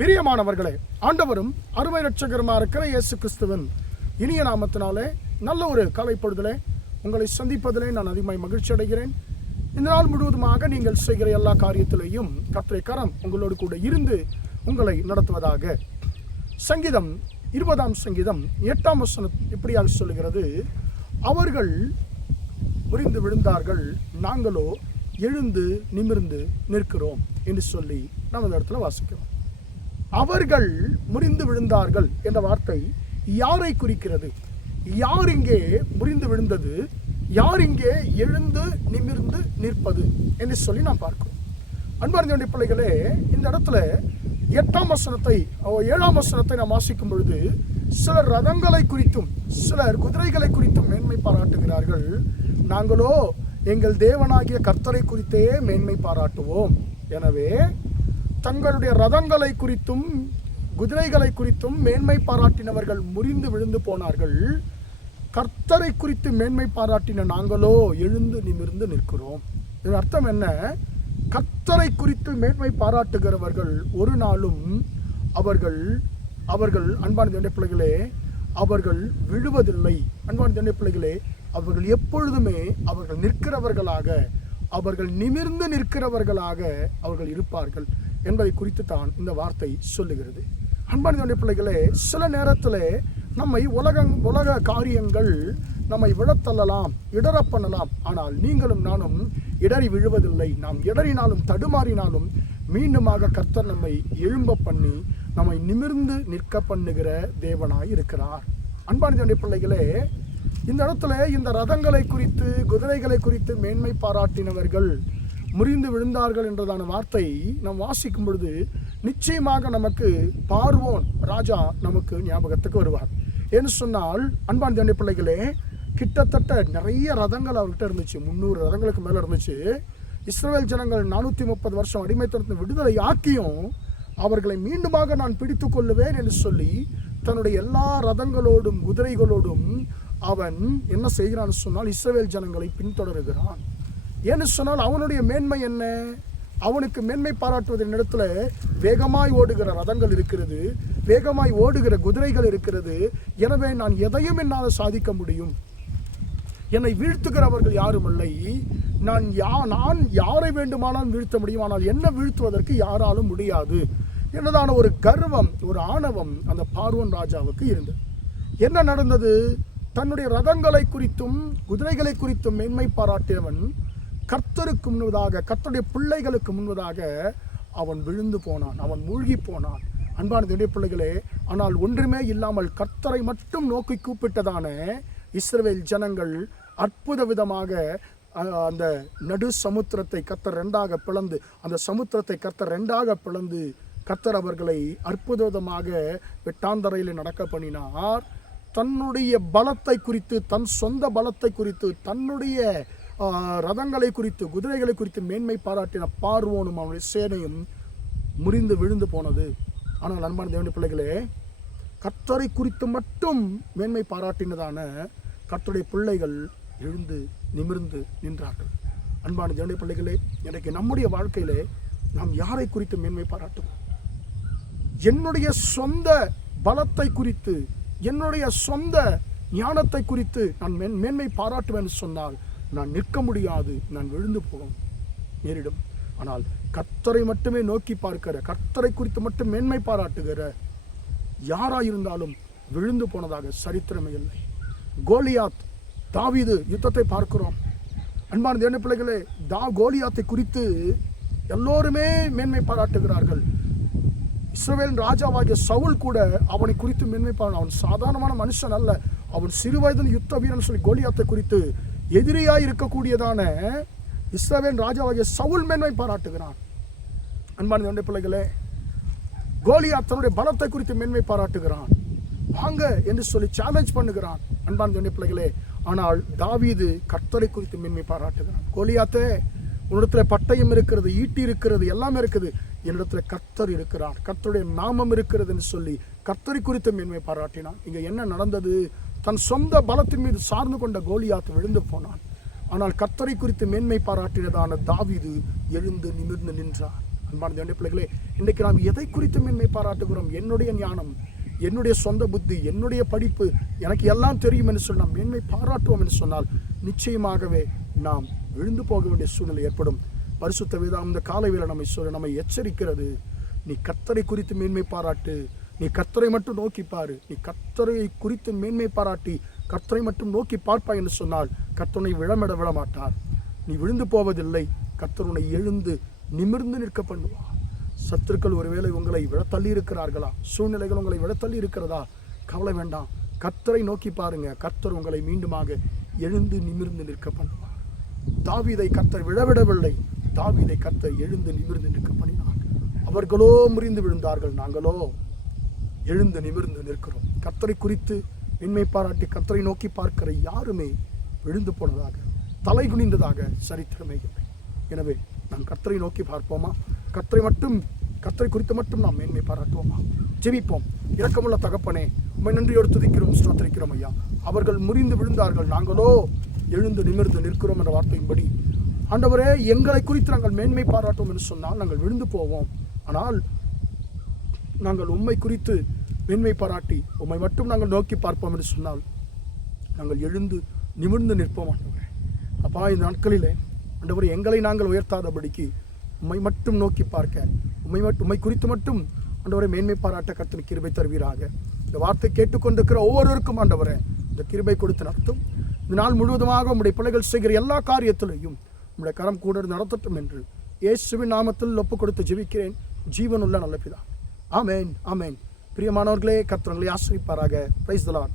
பிரியமானவர்களே, ஆண்டவரும் அருமை இரட்சகருமாக இருக்கிற இயேசு கிறிஸ்துவின் இனிய நாமத்தினாலே நல்ல ஒரு காலை பொழுதிலே உங்களை சந்திப்பதிலே நான் அதிகமாக மகிழ்ச்சி அடைகிறேன். இந்த நாள் முழுவதுமாக நீங்கள் செய்கிற எல்லா காரியத்திலேயும் கர்த்தருடைய கரம் உங்களோடு கூட இருந்து உங்களை நடத்துவதாக. சங்கீதம் 20 சங்கீதம் 8 வசனம் இப்படியாக சொல்லுகிறது, அவர்கள் முறிந்து விழுந்தார்கள், நாங்களோ எழுந்து நிமிர்ந்து நிற்கிறோம் என்று சொல்லி நாம் இந்த இடத்துல வாசிக்கிறோம். அவர்கள் முறிந்து விழுந்தார்கள் என்ற வார்த்தை யாரை குறிக்கிறது? யார் இங்கே முறிந்து விழுந்தது? யார் இங்கே எழுந்து நிமிர்ந்து நிற்பது என்று சொல்லி நாம் பார்க்கிறோம். அன்பார்ந்த பிள்ளைகளே, இந்த இடத்துல 8 வசனத்தை 7 வசனத்தை நாம் வாசிக்கும் பொழுது சிலர் ரதங்களை குறித்தும் சிலர் குதிரைகளை குறித்தும் மேன்மை பாராட்டுகிறார்கள். நாங்களோ எங்கள் தேவனாகிய கர்த்தரை குறித்தே மேன்மை பாராட்டுவோம். எனவே தங்களுடைய ரதங்களை குறித்தும் குதிரைகளை குறித்தும் மேன்மை பாராட்டினவர்கள் முறிந்து விழுந்து போனார்கள். கர்த்தரை குறித்து மேன்மை பாராட்டின நாங்களோ எழுந்து நிமிர்ந்து நிற்கிறோம். இதன் அர்த்தம் என்ன? கர்த்தரை குறித்து மேன்மை பாராட்டுகிறவர்கள் ஒரு நாளும் அவர்கள் அன்பான தேவனுடைய பிள்ளைகளே, அவர்கள் விழுவதில்லை. அன்பான தேவனுடைய பிள்ளைகளே, அவர்கள் எப்பொழுதுமே அவர்கள் நிற்கிறவர்களாக, அவர்கள் நிமிர்ந்து நிற்கிறவர்களாக அவர்கள் இருப்பார்கள் என்பதை குறித்து தான் இந்த வார்த்தை சொல்லுகிறது. அன்பான தேவனுடைய பிள்ளைகளே, சில நேரத்தில் நம்மை உலக காரியங்கள் நம்மை விழத்தள்ளலாம், இடற பண்ணலாம். ஆனால் நீங்களும் நானும் இடறி விழுவதில்லை. நாம் இடறினாலும் தடுமாறினாலும் மீண்டுமாக கர்த்தர் நம்மை எழும்ப பண்ணி நம்மை நிமிர்ந்து நிற்க பண்ணுகிற தேவனாய் இருக்கிறார். அன்பான தேவனுடைய பிள்ளைகளே, இந்த இடத்துல இந்த ரதங்களை குறித்து குதிரைகளை குறித்து மேன்மை பாராட்டினவர்கள் முறிந்து விழுந்தார்கள் என்றதான வார்த்தை நாம் வாசிக்கும் பொழுது நிச்சயமாக நமக்கு பார்வோன் ராஜா நமக்கு ஞாபகத்துக்கு வருவார். ஏன்னு சொன்னால் அன்பான தேவனுடைய பிள்ளைகளே, கிட்டத்தட்ட நிறைய ரதங்கள் அவர்கிட்ட இருந்துச்சு. 300 ரதங்களுக்கு மேலே இருந்துச்சு. இஸ்ரவேல் ஜனங்கள் 430 வருஷம் அடிமைத்தனத்தை விடுதலை ஆக்கியும் அவர்களை மீண்டுமாக நான் பிடித்து கொள்ளுவேன் என்று சொல்லி தன்னுடைய எல்லா ரதங்களோடும் குதிரைகளோடும் அவன் என்ன செய்கிறான்னு சொன்னால் இஸ்ரவேல் ஜனங்களை பின்தொடருகிறான். ஏன்னு சொன்னால் அவனுடைய மேன்மை என்ன? அவனுக்கு மேன்மை பாராட்டுவதன் இடத்துல வேகமாய் ஓடுகிற ரதங்கள் இருக்கிறது, வேகமாய் ஓடுகிற குதிரைகள் இருக்கிறது. எனவே நான் எதையும் என்னால் சாதிக்க முடியும், என்னை வீழ்த்துகிறவர்கள் யாரும் இல்லை, நான் யாரை வேண்டுமானால் வீழ்த்த முடியும், ஆனால் என்ன வீழ்த்துவதற்கு யாராலும் முடியாது என்னதான ஒரு கர்வம், ஒரு ஆணவம் அந்த பார்வோன் ராஜாவுக்கு இருந்தது. என்ன நடந்தது? தன்னுடைய ரதங்களை குறித்தும் குதிரைகளை குறித்தும் மேன்மை பாராட்டியவன் கர்த்தருக்கு முன்பதாக, கர்த்தருடைய பிள்ளைகளுக்கு முன்பதாக அவன் விழுந்து போனான், அவன் மூழ்கி போனான். அன்பான தேவனுடைய பிள்ளைகளே, ஆனால் ஒன்றுமே இல்லாமல் கர்த்தரை மட்டும் நோக்கி கூப்பிட்டதான இஸ்ரவேல் ஜனங்கள் அற்புத விதமாக அந்த நடு சமுத்திரத்தை கர்த்தர் 2ஆக பிளந்து, அந்த சமுத்திரத்தை கர்த்தர் 2ஆக பிளந்து கர்த்தர் அவர்களை அற்புத விதமாக வெட்டாந்தரையில் நடக்க பண்ணினார். தன்னுடைய பலத்தை குறித்து, தன் சொந்த பலத்தை குறித்து, தன்னுடைய ரதங்களை குறித்து குதிரைகளை குறித்து மேன்மை பாராட்டின பார்வோனும் அவனுடைய சேனையும் முறிந்து விழுந்து போனது. ஆனால் அன்பான தேவனுடைய பிள்ளைகளே, கர்த்தரை குறித்து மட்டும் மேன்மை பாராட்டினதான கர்த்தருடைய பிள்ளைகள் எழுந்து நிமிர்ந்து நின்றார்கள். அன்பான தேவனுடைய பிள்ளைகளே, இன்றைக்கு நம்முடைய வாழ்க்கையிலே நாம் யாரை குறித்து மேன்மை பாராட்டுவோம்? என்னுடைய சொந்த பலத்தை குறித்து, என்னுடைய சொந்த ஞானத்தை குறித்து நான் மேன்மை பாராட்டுவேன் சொன்னால் நான் நிற்க முடியாது, நான் விழுந்து போக நேரிடும். ஆனால் கர்த்தரை மட்டுமே நோக்கி பார்க்கிற, கர்த்தரை குறித்து மட்டும் மேன்மை பாராட்டுகிற யாராயிருந்தாலும் விழுந்து போனதாக சரித்திரமே இல்லை. கோலியாத், தாவீது யுத்தத்தை பார்க்கிறோம். அன்பான தேவனுடைய பிள்ளைகளே, கோலியாத்தை குறித்து எல்லோருமே மேன்மை பாராட்டுகிறார்கள். இஸ்ரவேல் ராஜாவாகிய சவுல் கூட அவனை குறித்து மேன்மை பாராட்டு. அவன் சாதாரணமான மனுஷன் அல்ல, அவன் சிறு வயதில் யுத்த வீரன் சொல்லி கோலியாத்தை குறித்து எதிரியாய் இருக்கக்கூடியதான இஸ்ரவேல் ராஜாவாகிய சவுல் மேன்மை பாராட்டுகிறான். அன்பான தேவனுடைய பிள்ளைகளே, கோலியாத் தன்னுடைய பலத்தை குறித்து மேன்மை பாராட்டுகிறான், வாங்க என்று சொல்லி சேலஞ்ச் பண்ணுகிறான். அன்பான தேவனுடைய பிள்ளைகளே, ஆனால் தாவீது கர்த்தரை குறித்து மேன்மை பாராட்டுகிறான். கோலியாத்தே, உன்னிடத்துல பட்டயம் இருக்கிறது, ஈட்டி இருக்கிறது, எல்லாமே இருக்குது, என்னிடத்துல கர்த்தர் இருக்கிறார், கர்த்தருடைய நாமம் இருக்கிறது என்று சொல்லி கர்த்தரை குறித்து மேன்மை பாராட்டினான். இங்க என்ன நடந்தது? தன் சொந்த பலத்தின் மீது சார்ந்து கொண்ட கோலியாத் விழுந்து போனான். ஆனால் கர்த்தரை குறித்து மேன்மை பாராட்டினதான தாவீது எழுந்து நிமிர்ந்து நின்றார். அன்பான தேவனுடைய பிள்ளைகளே, இன்றைக்கு நாம் எதை குறித்து மேன்மை பாராட்டுகிறோம்? என்னுடைய ஞானம், என்னுடைய சொந்த புத்தி, என்னுடைய படிப்பு, எனக்கு எல்லாம் தெரியும் என்று சொன்னால் மேன்மை பாராட்டுவோம் என்று சொன்னால் நிச்சயமாகவே நாம் விழுந்து போக வேண்டிய சூழ்நிலை ஏற்படும். பரிசுத்த வேதம் இந்த காலைவேளை நம்மை எச்சரிக்கிறது. நீ கர்த்தரை குறித்து மேன்மை பாராட்டு, நீ கர்த்தரை மட்டும் நோக்கி பாரு. நீ கர்த்தரை குறித்து மேன்மை பாராட்டி கர்த்தரை மட்டும் நோக்கி பார்ப்பாய் என்று சொன்னால் கர்த்தனை விழ மாட்டார். நீ விழுந்து போவதில்லை. கர்த்தருனை எழுந்து நிமிர்ந்து நிற்க பண்ணுவார். சத்துருக்கள் ஒருவேளை உங்களை விழத்தள்ளி இருக்கிறார்களா? சூழ்நிலைகள் உங்களை விழத்தள்ளி இருக்கிறதா? கவலை வேண்டாம். கர்த்தரை நோக்கி பாருங்க. கர்த்தர் உங்களை மீண்டுமாக எழுந்து நிமிர்ந்து நிற்க பண்ணுவார். தாவீதை கர்த்தர் விழவிடவில்லை. தாவீதை கர்த்தர் எழுந்து நிமிர்ந்து நிற்க பண்ணினார். அவர்களோ முறிந்து விழுந்தார்கள், நாங்களோ எழுந்து நிமிர்ந்து நிற்கிறோம். கர்த்தரை குறித்து மேன்மை பாராட்டி கர்த்தரை நோக்கி பார்க்கிற யாருமே விழுந்து போனதாக, தலை குனிந்ததாக சரித்திரமே இல்லை. எனவே நாம் கர்த்தரை நோக்கி பார்ப்போமா? கர்த்தரை குறித்து மட்டும் நாம் மேன்மை பாராட்டுவோமா? ஜெபிப்போம். இரக்கமுள்ள தகப்பனே, உம்மை நன்றியோடு துதிக்கிறோம், ஸ்தோத்திரிக்கிறோம் ஐயா. அவர்கள் முறிந்து விழுந்தார்கள், நாங்களோ எழுந்து நிமிர்ந்து நிற்கிறோம் என்ற வார்த்தையின்படி ஆண்டவரே, எங்களை குறித்து நாங்கள் மேன்மை பாராட்டுவோம் என்று சொன்னால் நாங்கள் விழுந்து போவோம். ஆனால் நாங்கள் உம்மை குறித்து மேன்மை பாராட்டி உம்மை மட்டும் நாங்கள் நோக்கி பார்ப்போம் என்று சொன்னால் நாங்கள் எழுந்து நிமிர்ந்து நிற்போம். ஆண்டவரே அப்பா, இந்த நாட்களிலே ஆண்டவரே எங்களை நாங்கள் உயர்த்தாதபடிக்கு உம்மை மட்டும் நோக்கி பார்க்க, உம்மை குறித்து மட்டும் ஆண்டவரை மேன்மை பாராட்ட கர்த்தர் கிருபை தருவீராக. இந்த வார்த்தை கேட்டுக்கொண்டிருக்கிற ஒவ்வொருவருக்கும் ஆண்டவரே இந்த கிருபை கொடுத்து நடத்தும். இந்த நாள் முழுவதுமாக உம்முடைய பிள்ளைகள் செய்கிற எல்லா காரியத்திலையும் உம்முடைய கரம் கூட நடத்தட்டும் என்று இயேசுவின் நாமத்தில் ஒப்பு கொடுத்து ஜெபிக்கிறேன், ஜீவனுள்ள நல்ல பிதா. ஆமேன், ஆமேன். பிரியமானவர்களே, கர்த்தர் உங்களை ஆசீர்வதிப்பாராக. Praise the Lord.